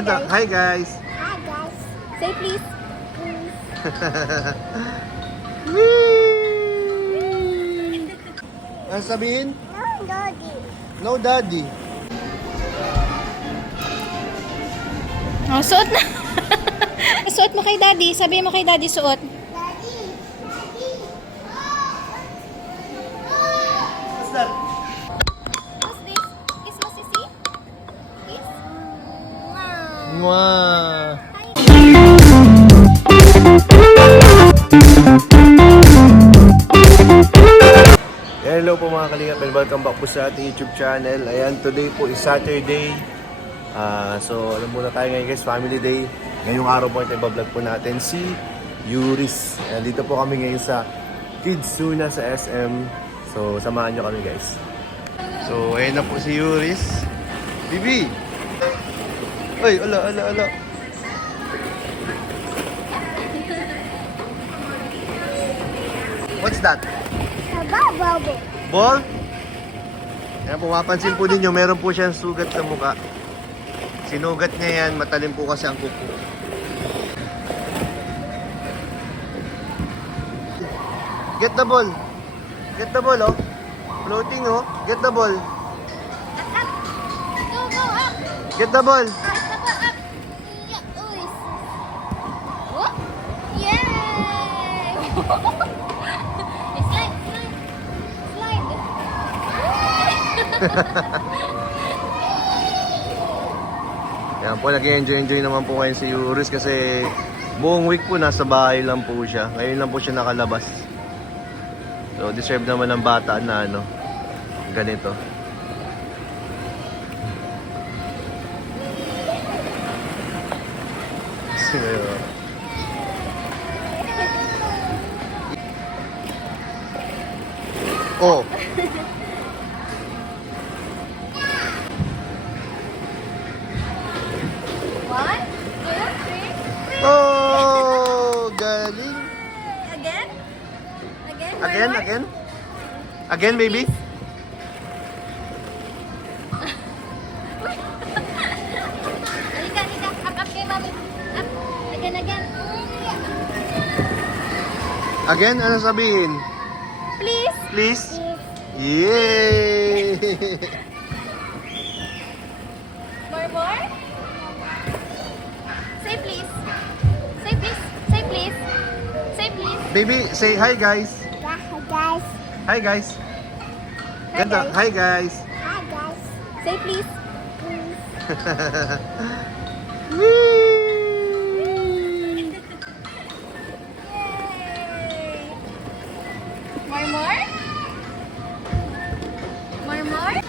Hi guys. Hi guys. Say please. Whee! Ano sabihin? No, Daddy. No daddy. Oh, suot na. Suot mo kay daddy. Sabi mo kay daddy suot. Daddy. Daddy. What's that? What's this? Kiss mo si Si? Kiss? Wow. Hello po mga kalingap and welcome back po sa ating YouTube channel. Ayan, today po is Saturday. So alam muna tayo ngayon guys, family day. Ngayong araw po ito ibablog po natin si Yuris. Ayan, dito po kami ngayon sa Kidzuna sa SM. So samahan nyo kami guys. So ayan na po si Yuris. Bibi! Ay, ala. What's that? Babo. Ball? Ayan, pumapansin po ninyo, meron po siyang sugat sa mukha. Sinugat niya yan, matalim po kasi ang kuko. Get the ball. Get the ball, oh. Floating, oh. Get the ball. Go, go, up. Get the ball. Up. Yeah, uy. What? Yay! Slide. Yan po, nag-enjoy naman po ngayon si Yuris kasi buong week po nasa bahay lang po siya. Ngayon lang po siya nakalabas. So, deserve naman ng bata na ano, ganito. Oh. One, two, three. Oh, galing. Again? Again? Again, baby? Halika. Up kay mami. Up. Again. Again, ano sabihin? Please. Please? Yay! More? Say please. Say please. Baby, say hi guys. Guys. Hi guys. Ganda. Hi guys. Hi guys. Say please. Whee! More?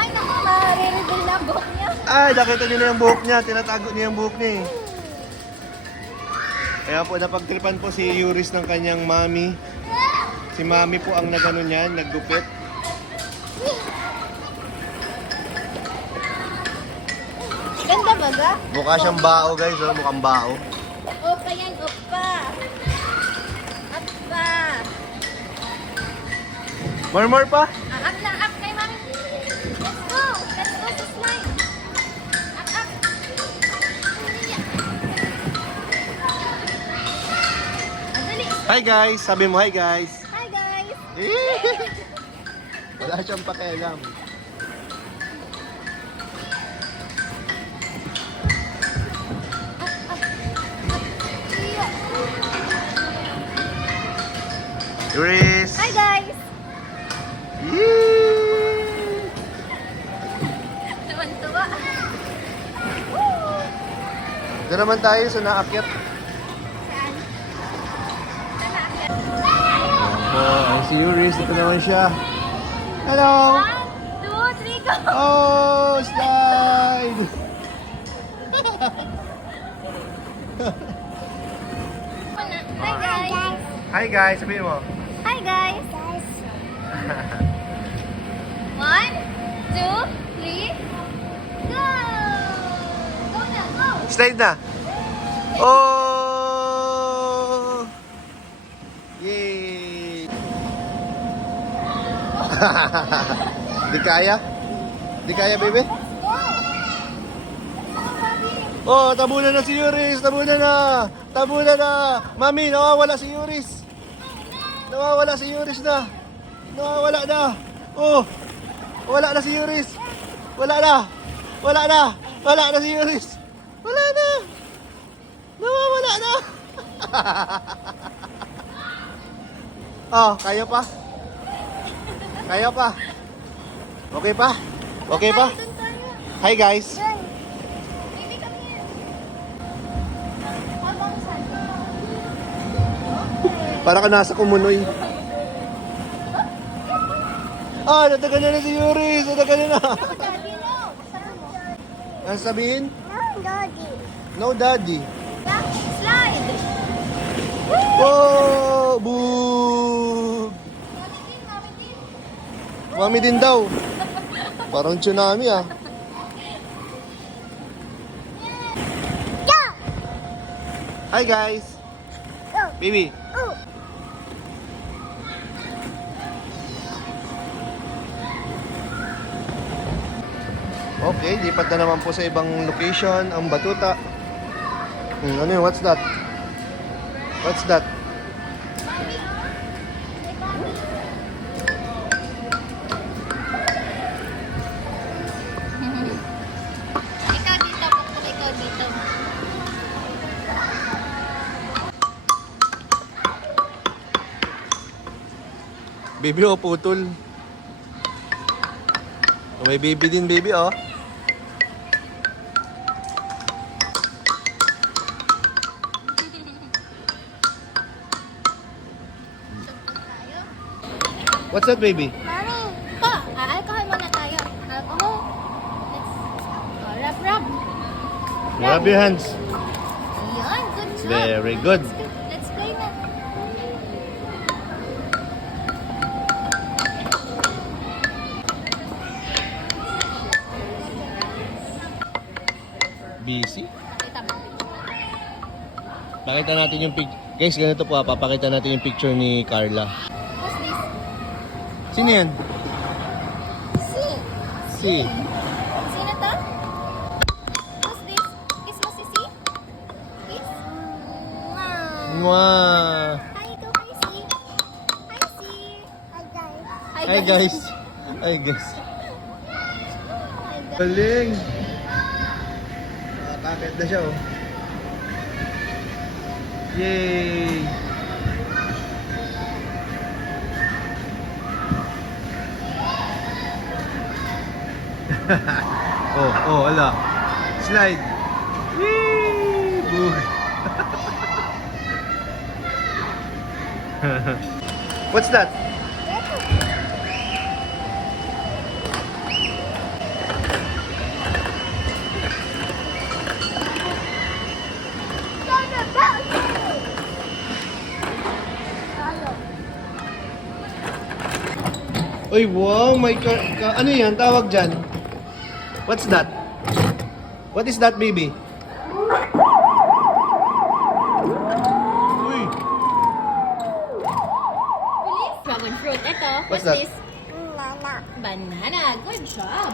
Ay, naku, ma-reveal na ang buhok niya. Ay, nakita niyo na yung buhok niya. Tinatago niya yung buhok niya eh. Kaya po, napagtripan po si Yuris ng kanyang mami. Si mami po ang nagano niyan, naggupit. Ganda ba ga? Mukha siyang bao guys, oh. Mukhang bao. Opa yan, opa. Apa. More pa? Up kay mami. Let's go sa slide. Up. Andali. Hi guys. Sabi mo hi guys. Hi guys. Wala siyang pakialam. Yuris. Hi guys. Yee! Tuwan-tuwa. Doon naman tayo sa naakyat. Saan? Saan naakyat? Ay, si Yuris. Ito naman siya. Hello! 1, 2, 3, go! Oh, slide! Hi guys. Hi guys, sabihin mo. Hi guys. 1, 2, 3, go! Go na, go! Slide na. Oh! Yay! Di kaya? Di kaya, baby? Oh, tabunan na si Yuris. Tabunan na. Tabunan na. Mami, nawawala si Yuris. Nawawala si Yuris na. Nawawala na. Oh. Wala na si Yuris. Wala na. Wala na. Wala na si Yuris. Wala na. Nawawala na. Oh, kaya pa. Kaya pa. Okay pa? Okay pa? Doon tayo. Hi guys. Doon. Baby, come here. Habang saan? Para ka nasa kumunoy. Ah, natagal na si Yuris. Natagal na. No, Daddy, no. Sabi mo. Ano sabihin? No, Daddy. No daddy. Yeah, slide. Oh, boo. Mami din daw. Parang tsunami ah. Go. Hi guys. Go. Baby. Oh. Okay, lipat na naman po sa ibang location ang batuta. Ano yun? What's that? What's that? Ikaw dito, Pukpuk. Ikaw dito. Baby oh, putol. Oh, may baby din, baby oh. What's that, baby? Mommy. Pa, alcohol muna tayo. Alcohol. Let's... Oh, rub. Rub your hands. Yan, good job. Very good. Let's play na. Busy? Pakita mo. Pakita natin yung picture. Guys, ganito po papakita natin yung picture ni Carla. What's this? Sino yan? Si. Si. Sino to? What's this? Kiss mo si Si? Kiss? Wow. Mwah! Hi, go kay Si. Hi, Si. Hi, guys. Hi guys. Hi guys. Hi, guys. Galing. Nakakakit na siya oh. Yay! Ala. Slide. Whee! Boog. What's that? Uy, wow, may ano yan? Tawag dyan? What's that? What is that, baby? Uy, Dragon fruit. Ito. What's What's that? this? Mama. Banana. Good job.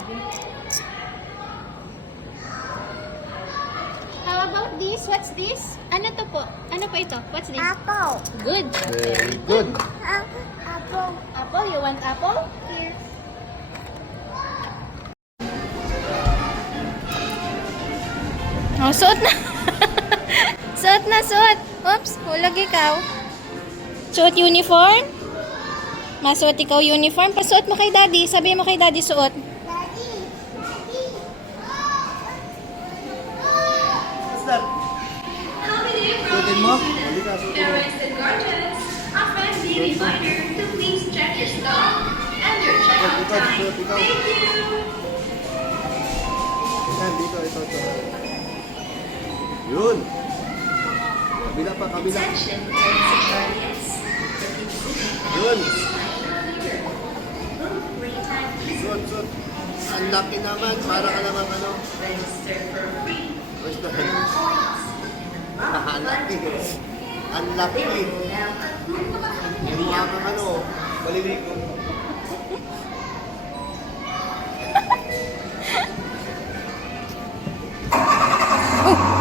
How about this? What's this? Ano to po? Ano po ito? What's this? Apple. Good. very good. Apple. Apple? You want apple? Here. Oh, suot na. Suot na, suot. Oops, hulag ikaw. Suot uniform? Masuot ikaw uniform. Pasuot mo kay daddy. Sabi mo kay daddy suot. Daddy. What's that? Suotin mo? Hindi ka, suotin mo. Parents and guardians, a friendly reminder to please check your stock and your checkout Ikaw, time. suot, ikaw. Thank you. Yan, dito, ito. Yun. Kabila pa, kabila. Attention, parents and guardians. Yun. Free time, please Suot. Ang laki naman. Para ka naman ano. register for free. Where's the Earn points. Ang laki. Ang laki. Now conclude Yung mga kang ano, maliligo. Oh,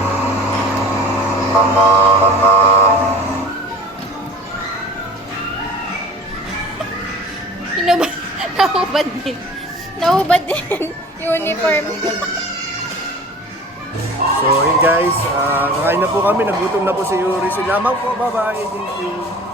Nahubad din. Nahubad din. Uniform. So, yun guys, kakain na po kami. Nagutom na po si Yuri. Salamat po. Bye-bye. Thank you.